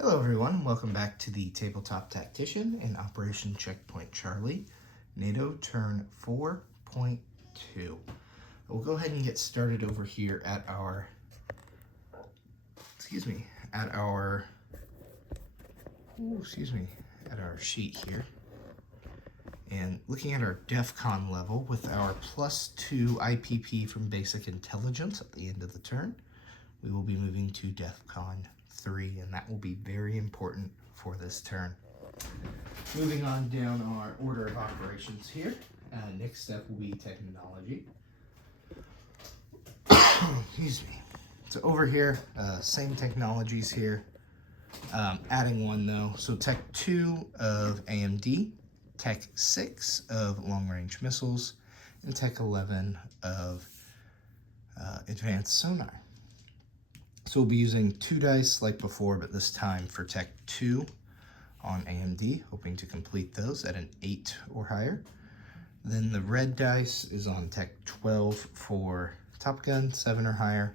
Hello everyone, welcome back to the Tabletop Tactician in Operation Checkpoint Charlie, NATO turn 4.2. We'll go ahead and get started over here at our, at our sheet here. And looking at our DEFCON level with our +2 IPP from Basic Intelligence at the end of the turn, we will be moving to DEFCON 3, and that will be very important for this turn. Moving on down our order of operations here. Next step will be technology. Excuse me. So over here, same technologies here. Adding one though. So Tech 2 of AMD, Tech 6 of long range missiles, and Tech 11 of advanced sonar. So we'll be using 2 dice like before, but this time for Tech 2 on AMD, hoping to complete those at an 8 or higher. Then the red dice is on Tech 12 for Top Gun, 7 or higher.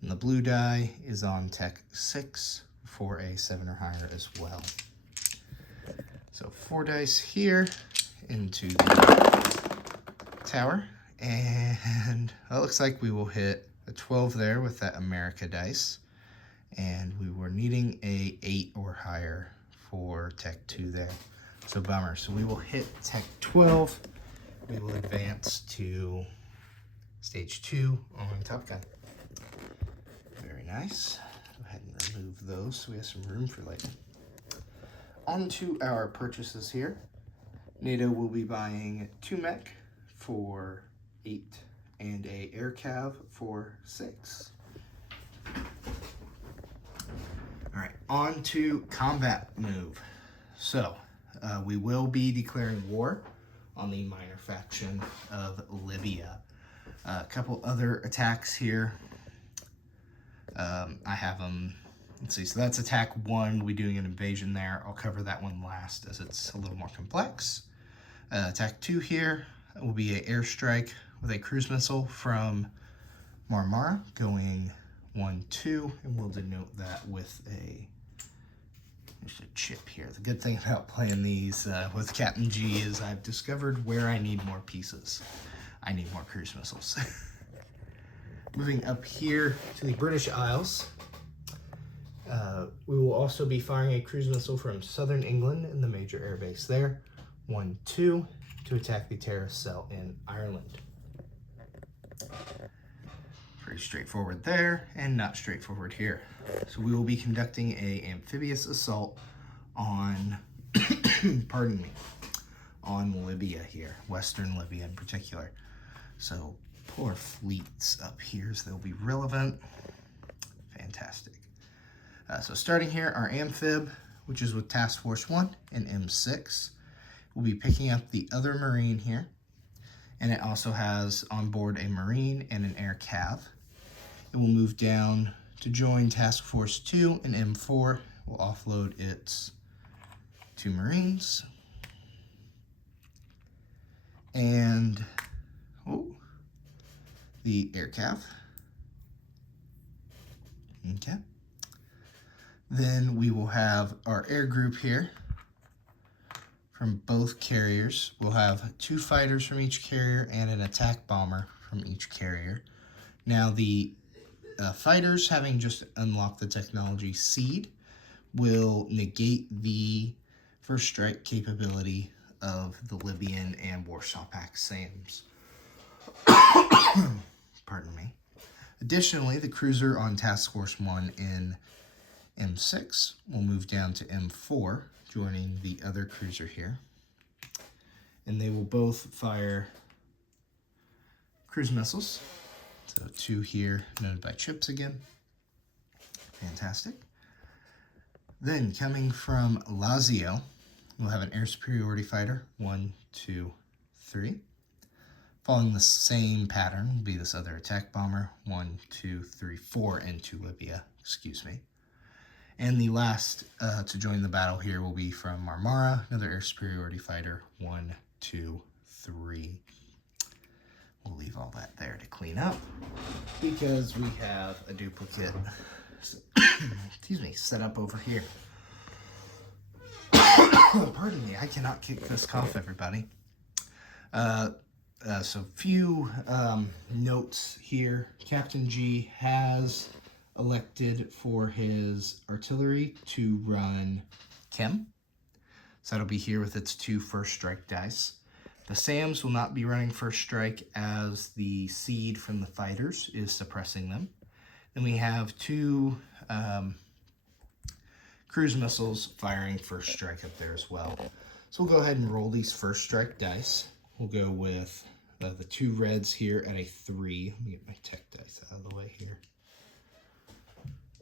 And the blue die is on Tech 6 for a 7 or higher as well. So 4 dice here into the tower. And well, it looks like we will hit a 12 there with that America dice, and we were needing a 8 or higher for Tech 2 there, so bummer. So we will hit Tech 12. We will advance to stage 2 on Top Gun. Very nice. Go ahead and remove those so we have some room for later. On to our purchases here. NATO will be buying 2 mech for 8 and a air cav for 6. All right, on to combat move. So we will be declaring war on the minor faction of Libya. A couple other attacks here. I have them, let's see, so that's attack 1. We'll be doing an invasion there. I'll cover that one last as it's a little more complex. Attack 2 here will be an airstrike with a cruise missile from Marmara going 1-2, and we'll denote that with there's a chip here. The good thing about playing these with Captain G is I've discovered where I need more pieces. I need more cruise missiles. Moving up here to the British Isles, we will also be firing a cruise missile from southern England in the major airbase there, 1-2, to attack the terrorist cell in Ireland. Pretty straightforward there, and not straightforward here. So we will be conducting a amphibious assault on, pardon me, on Libya here, Western Libya in particular. So pull our fleets up here so they'll be relevant. Fantastic. So starting here, our amphib, which is with Task Force 1 and M6, we'll be picking up the other Marine here. And it also has on board a Marine and an air cav. It will move down to join Task Force 2 and M4. We'll offload its 2 Marines. And the air cav. Okay. Then we will have our air group here. From both carriers, we'll have 2 fighters from each carrier and an attack bomber from each carrier. Now the fighters, having just unlocked the technology seed, will negate the first strike capability of the Libyan and Warsaw Pact SAMs. Pardon me. Additionally, the cruiser on Task Force 1 in M6 will move down to M4, joining the other cruiser here. And they will both fire cruise missiles. So 2 here, noted by chips again. Fantastic. Then coming from Lazio, we'll have an air superiority fighter, 1, 2, 3. Following the same pattern will be this other attack bomber, 1, 2, 3, 4 into Libya, excuse me. And the last to join the battle here will be from Marmara, another air superiority fighter, 1, 2, 3. We'll leave all that there to clean up because we have a duplicate excuse me, set up over here. Pardon me, I cannot kick this cough, everybody. So few notes here. Captain G has elected for his artillery to run Chem. So that'll be here with its 2 first strike dice. The SAMs will not be running first strike as the seed from the fighters is suppressing them. Then we have 2 cruise missiles firing first strike up there as well. So we'll go ahead and roll these first strike dice. We'll go with the 2 reds here at a 3. Let me get my tech dice out of the way here.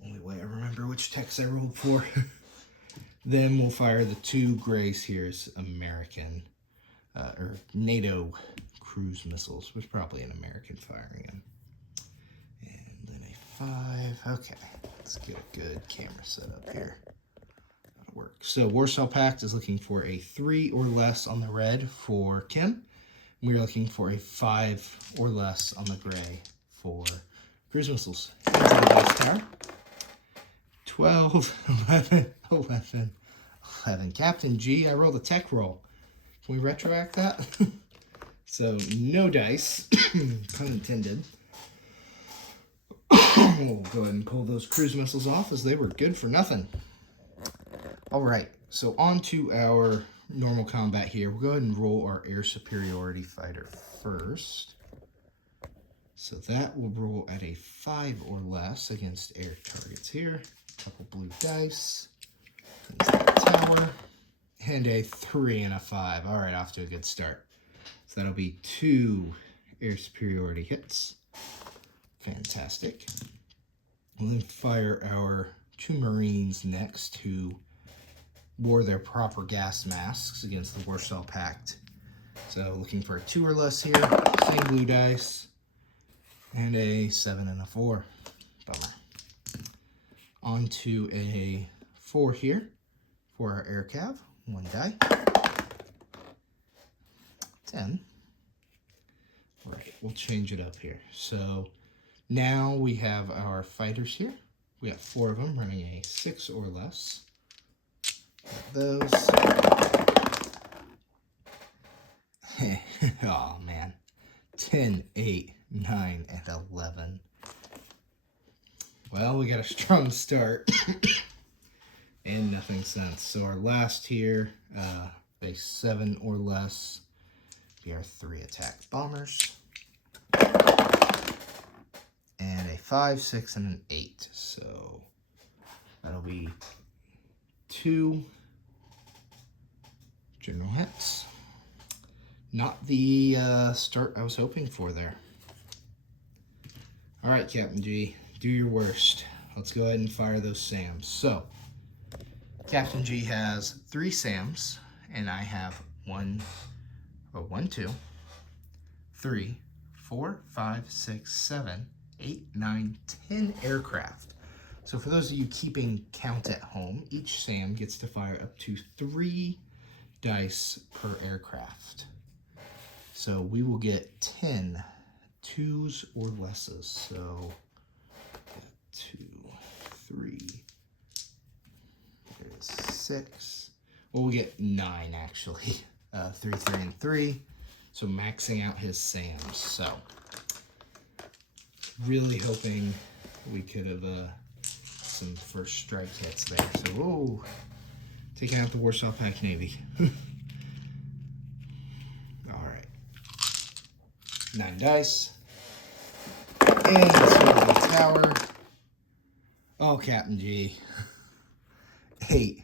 Only way I remember which techs I rolled for. Then we'll fire the 2 grays here as American, or NATO cruise missiles, which probably an American firing them. And then a 5. Okay, let's get a good camera set up here. That'll work. So Warsaw Pact is looking for a 3 or less on the red for Kim. We're looking for a 5 or less on the gray for cruise missiles. Here's the base tower. 12, 11, 11, 11. Captain G, I rolled a tech roll. Can we retroact that? So, no dice, pun intended. We'll go ahead and pull those cruise missiles off as they were good for nothing. All right, so on to our normal combat here. We'll go ahead and roll our air superiority fighter first. So that will roll at a 5 or less against air targets here. Couple blue dice, tower, and a 3 and a 5. All right, off to a good start. So that'll be 2 air superiority hits. Fantastic. We'll then fire our 2 Marines next who wore their proper gas masks against the Warsaw Pact. So looking for a 2 or less here. Same blue dice, and a 7 and a 4. Bummer. On to a 4 here for our air cav. 1 die. 10. Right, we'll change it up here. So now we have our fighters here. We got 4 of them running a 6 or less. Got those. Oh man. 10, 8, 9, and 11. Well, we got a strong start and nothing since. So our last here, a 7 or less, be our 3 attack bombers. And a 5, 6, and an 8. So that'll be 2 general hits. Not the start I was hoping for there. All right, Captain G. Do your worst. Let's go ahead and fire those SAMs. So, Captain G has 3 SAMs, and I have 1, 2, 3, 4, 5, 6, 7, 8, 9, 10 aircraft. So for those of you keeping count at home, each SAM gets to fire up to 3 dice per aircraft. So we will get 10 2s or lesses. So 2, 3, there's 6. Well, we'll get 9 actually. 3, 3, and 3. So maxing out his SAMs. So really hoping we could have some first strike hits there. So whoa, taking out the Warsaw Pact Navy. All right, 9 dice. And let's go to the tower. Oh, Captain G. 8,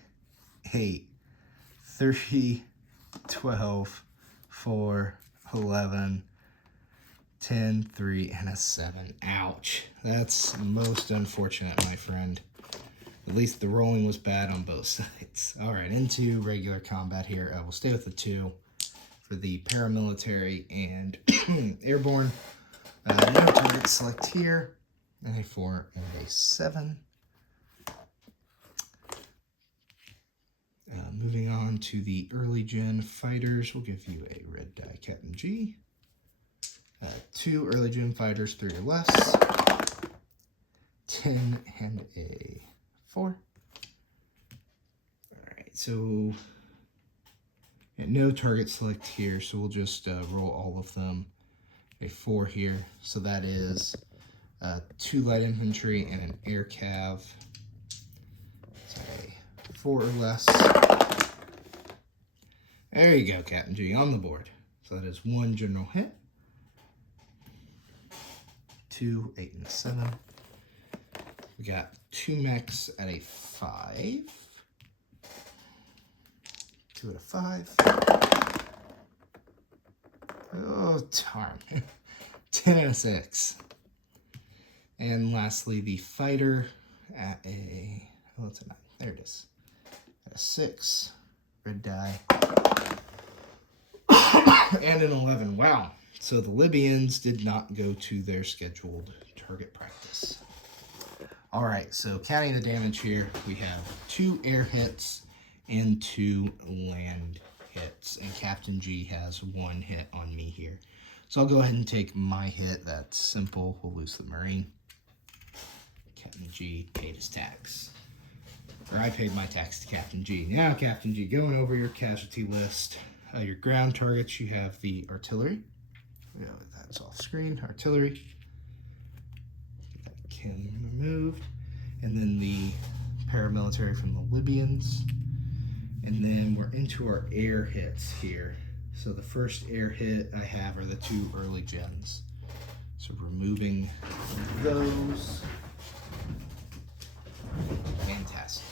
8, 3, 12, 4, 11, 10, 3, and a 7. Ouch. That's most unfortunate, my friend. At least the rolling was bad on both sides. All right, into regular combat here. We'll stay with the 2 for the paramilitary and airborne. No target select here. And a 4 and a 7. Moving on to the early gen fighters, we'll give you a red die, Captain G. 2 early gen fighters, 3 or less. 10 and a 4. All right, so And no target select here, so we'll just roll all of them. A 4 here, so that is 2 light infantry and an air cav. So a 4 or less. There you go, Captain G, on the board. So that is 1 general hit. 2, 8, and 7. We got 2 mechs at a 5. 2 at a 5. Oh, darn. 10 and a 6. And lastly, the fighter at a, oh, it's a 9. There it is. At a 6. Red die. And an 11. Wow. So the Libyans did not go to their scheduled target practice. All right, so counting the damage here, we have 2 air hits and 2 land hits, and Captain G has 1 hit on me here. So I'll go ahead and take my hit. That's simple. We'll lose the Marine. Captain G paid his tax. Or I paid my tax to Captain G. Now, Captain G, going over your casualty list. Your ground targets, you have the artillery. That's off screen. Artillery. That can be removed. And then the paramilitary from the Libyans. And then we're into our air hits here. So the first air hit I have are the 2 early gens. So removing those. Fantastic.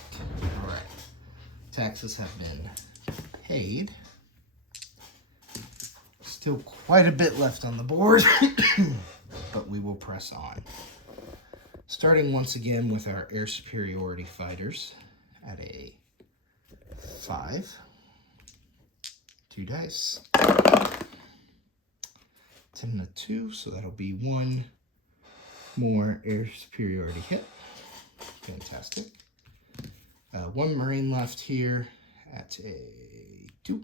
All right. Taxes have been paid. Still quite a bit left on the board, but we will press on. Starting once again with our air superiority fighters at a 5. 2 dice. 10 and a 2, so that'll be 1 more air superiority hit. Fantastic. 1 Marine left here at a 2.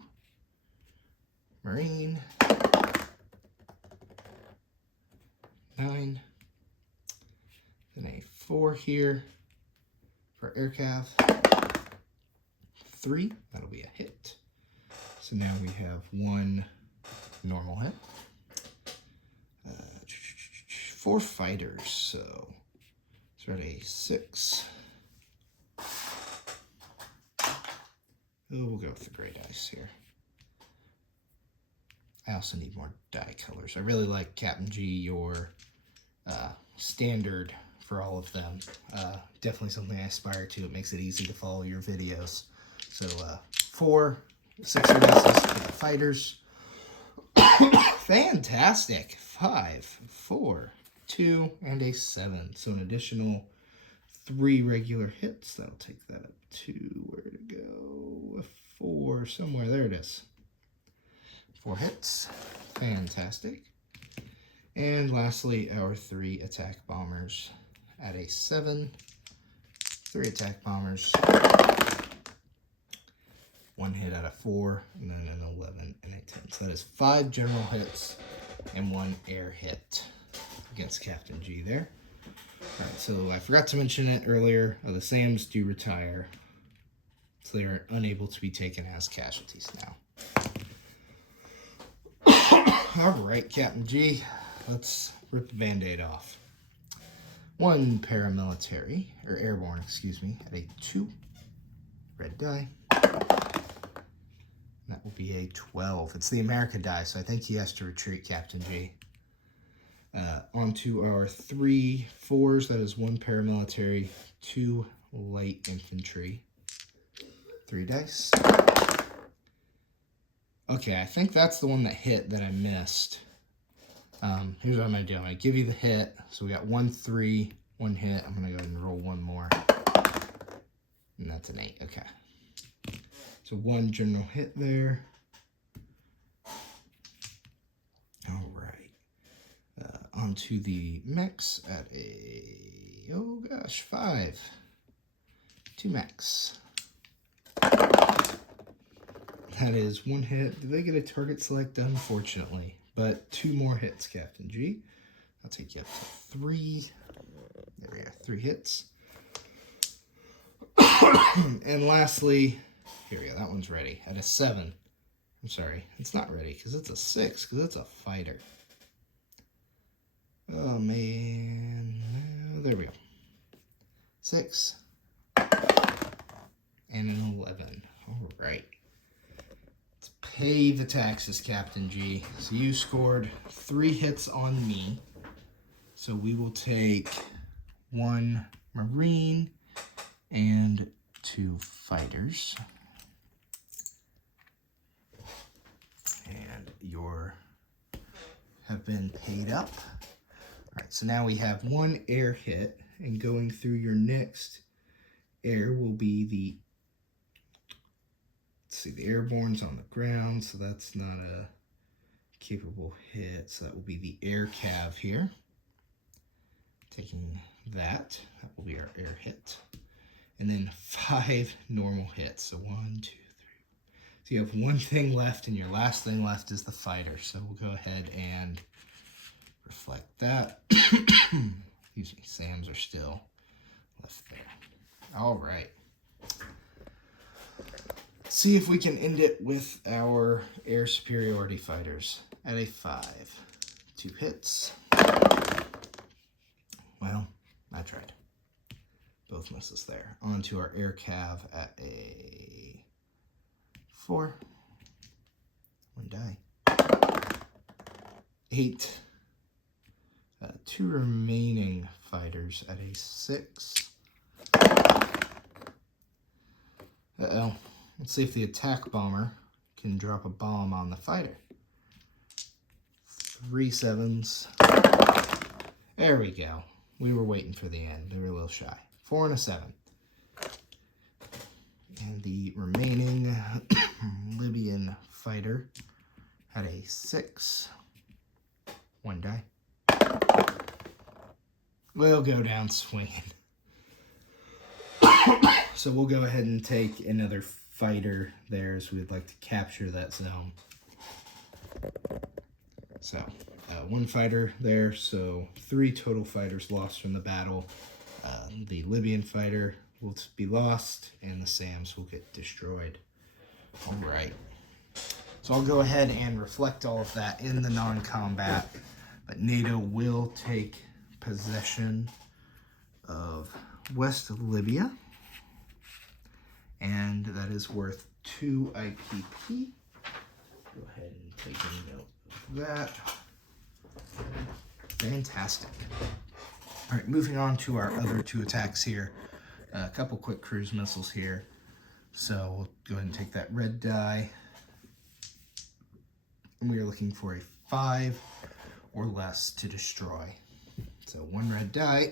Marine. 9. Then a 4 here for air cav. 3. That'll be a hit. So now we have 1 normal hit. 4 fighters, so we're at a 6. Oh, we'll go with the gray dice here. I also need more die colors. I really like, Captain G, your standard for all of them. Definitely something I aspire to. It makes it easy to follow your videos. So 4 6 dice for the fighters. Fantastic. 5, 4, 2, and a 7. So an additional 3 regular hits. That'll take that up to, where to go? A 4 somewhere. There it is. 4 hits. Fantastic. And lastly, our 3 attack bombers at a 7. 3 attack bombers. 1 hit out of 4, and then an 11 and a 10. So that is 5 general hits and 1 air hit against Captain G there. All right, so I forgot to mention it earlier. The SAMs do retire, so they are unable to be taken as casualties now. All right, Captain G, let's rip the Band-Aid off. 1 paramilitary, or airborne, excuse me, at a 2. Red die. That will be a 12. It's the America die, so I think he has to retreat, Captain G. Onto our 3 4s. That is 1 paramilitary, 2 light infantry. 3 dice. Okay, I think that's the one that hit that I missed. Here's what I'm going to do. I'm going to give you the hit. So we got 1 3, 1 hit. I'm going to go ahead and roll 1 more. And that's an 8. Okay. So 1 general hit there. All right. Onto the mechs at a, oh gosh, 5. 2 mechs. That is 1 hit. Did they get a target select? Unfortunately. But 2 more hits, Captain G. I'll take you up to 3. There we are, 3 hits. And lastly, here we go, that one's ready. At a 7. I'm sorry, it's not ready because it's a 6, because it's a fighter. Oh man, there we go. 6 and an 11. All right. Let's pay the taxes, Captain G. So you scored 3 hits on me. So we will take 1 Marine and 2 fighters. And your have been paid up. All right, so now we have 1 air hit, and going through your next air will be the, let's see, the airborne's on the ground, so that's not a capable hit. So that will be the air cav here. Taking that will be our air hit. And then 5 normal hits. So 1, 2, 3. So you have 1 thing left, and your last thing left is the fighter. So we'll go ahead and reflect that. Excuse me, SAMs are still left there. All right. See if we can end it with our air superiority fighters at a 5. 2 hits. Well, I tried. Both misses there. On to our air cav at a 4. 1 die. 8. 2 remaining fighters at a 6. Uh-oh. Let's see if the attack bomber can drop a bomb on the fighter. 3 7s. There we go. We were waiting for the end. They were a little shy. 4 and a 7. And the remaining Libyan fighter had a 6. 1 die. We'll go down swinging. So we'll go ahead and take another fighter there, as we'd like to capture that zone. So 1 fighter there, so 3 total fighters lost from the battle. The Libyan fighter will be lost, and the SAMs will get destroyed. All right. So I'll go ahead and reflect all of that in the non-combat, but NATO will take possession of West Libya, and that is worth 2 IPP. Go ahead and take a note of that. Fantastic. All right, moving on to our other 2 attacks here. A couple quick cruise missiles here. So we'll go ahead and take that red die. And we are looking for a 5 or less to destroy. So 1 red die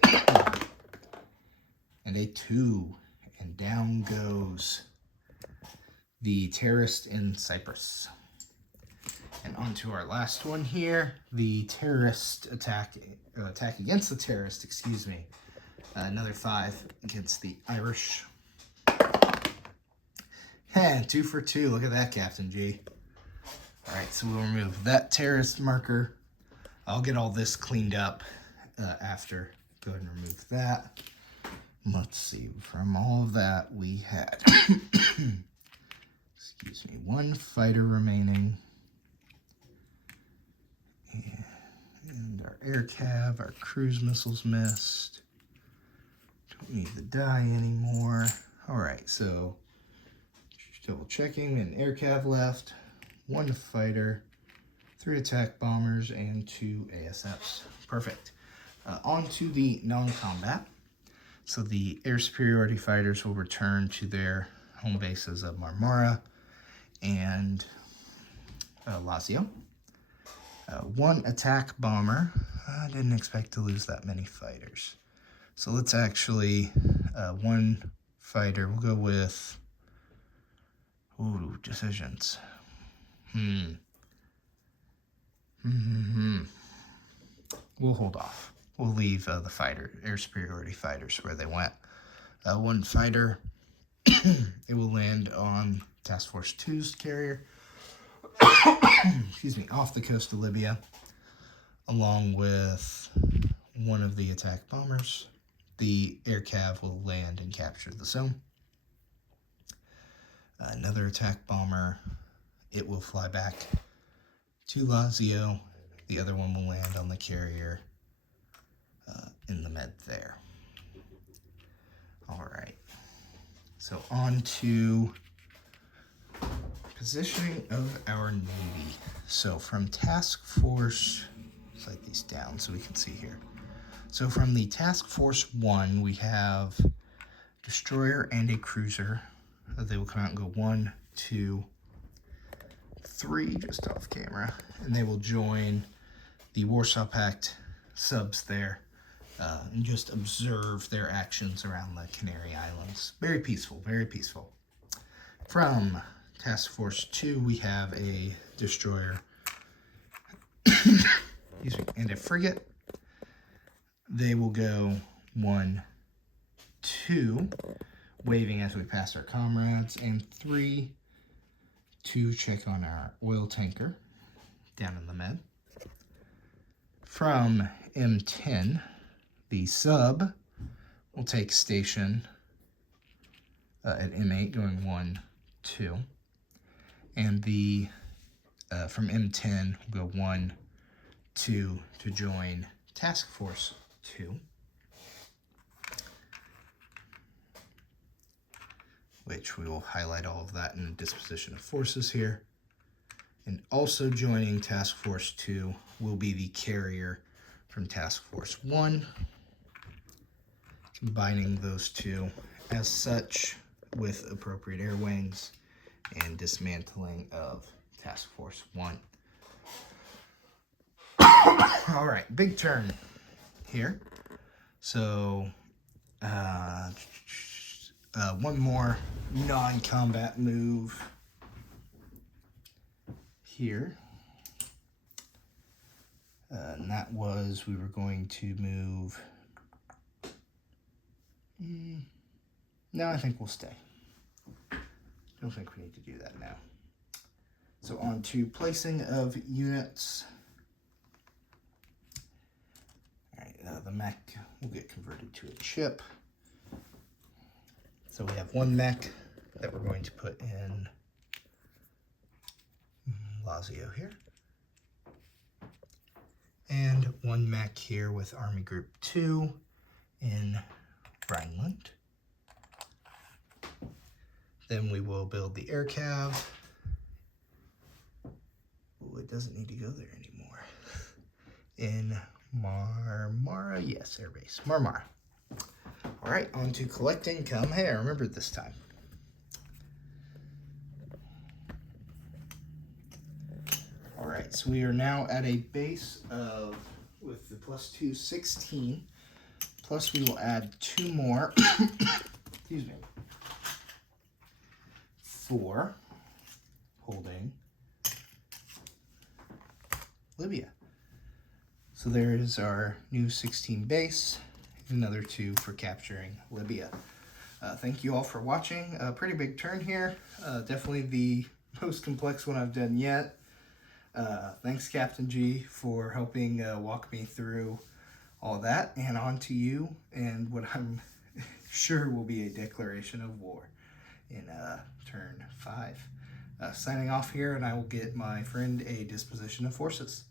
and a 2. And down goes the terrorist in Cyprus. And on to our last one here, the terrorist attack against the terrorist, excuse me. Another 5 against the Irish. And 2 for 2, look at that, Captain G. All right, so we'll remove that terrorist marker. I'll get all this cleaned up after. Go ahead and remove that. Let's see, from all of that we had, excuse me, 1 fighter remaining. And our air cav, our cruise missiles missed. Don't need the die anymore. All right, so double checking, an air cav left, 1 fighter, 3 attack bombers, and 2 ASFs. Perfect. On to the non-combat. So the air superiority fighters will return to their home bases of Marmara and Lazio. 1 attack bomber. I didn't expect to lose that many fighters. So let's actually, 1 fighter, we'll go with, decisions. We'll hold off. We'll leave the air superiority fighters where they went. 1 fighter, it will land on Task Force 2's carrier, excuse me, off the coast of Libya, along with 1 of the attack bombers. The air cav will land and capture the zone. Another attack bomber it will fly back to Lazio. The other one will land on the carrier in the med there. All right, so on to positioning of our Navy. So from Task Force, let's write these down so we can see here. So from the Task Force 1, we have destroyer and a cruiser. They will come out and go 1, 2, 3, just off camera, and they will join the Warsaw Pact subs there and just observe their actions around the Canary Islands. Very peaceful, very peaceful. From Task Force 2, we have a destroyer and a frigate. They will go 1, 2, waving as we pass our comrades, and 3 to check on our oil tanker down in the med. From M10, the sub will take station at M8 going 1, 2. And the from M10 will go 1, 2 to join Task Force 2. Which we will highlight all of that in the disposition of forces here. And also joining Task Force 2 will be the carrier from Task Force 1. Combining those two as such with appropriate air wings and dismantling of Task Force 1. All right, big turn here. So one more non-combat move here. And that was, we were going to move. No, I think we'll stay. Don't think we need to do that now. So on to placing of units. All right, the mech will get converted to a chip. So we have one mech that we're going to put in Lazio here. And one mech here with Army Group 2 in Rhineland. Then we will build the air cav. Oh, it doesn't need to go there anymore. In Marmara, yes, airbase, Marmara. All right, on to collect income. Hey, I remembered this time. All right, so we are now at a base of, with the +2, 16. Plus we will add 2 more, excuse me, 4, holding Libya. So there is our new 16 base, another 2 for capturing Libya. Thank you all for watching. A pretty big turn here. Definitely the most complex one I've done yet. Thanks, Captain G, for helping walk me through all that, and on to you and what I'm sure will be a declaration of war in turn 5. Signing off here, and I will get my friend a disposition of forces.